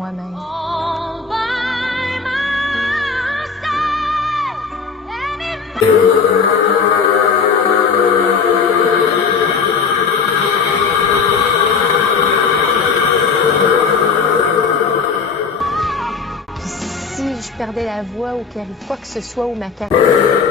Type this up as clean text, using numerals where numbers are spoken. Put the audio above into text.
moi-même. Puis si je perdais la voix ou qu'il arrive quoi que ce soit ou ma carrière...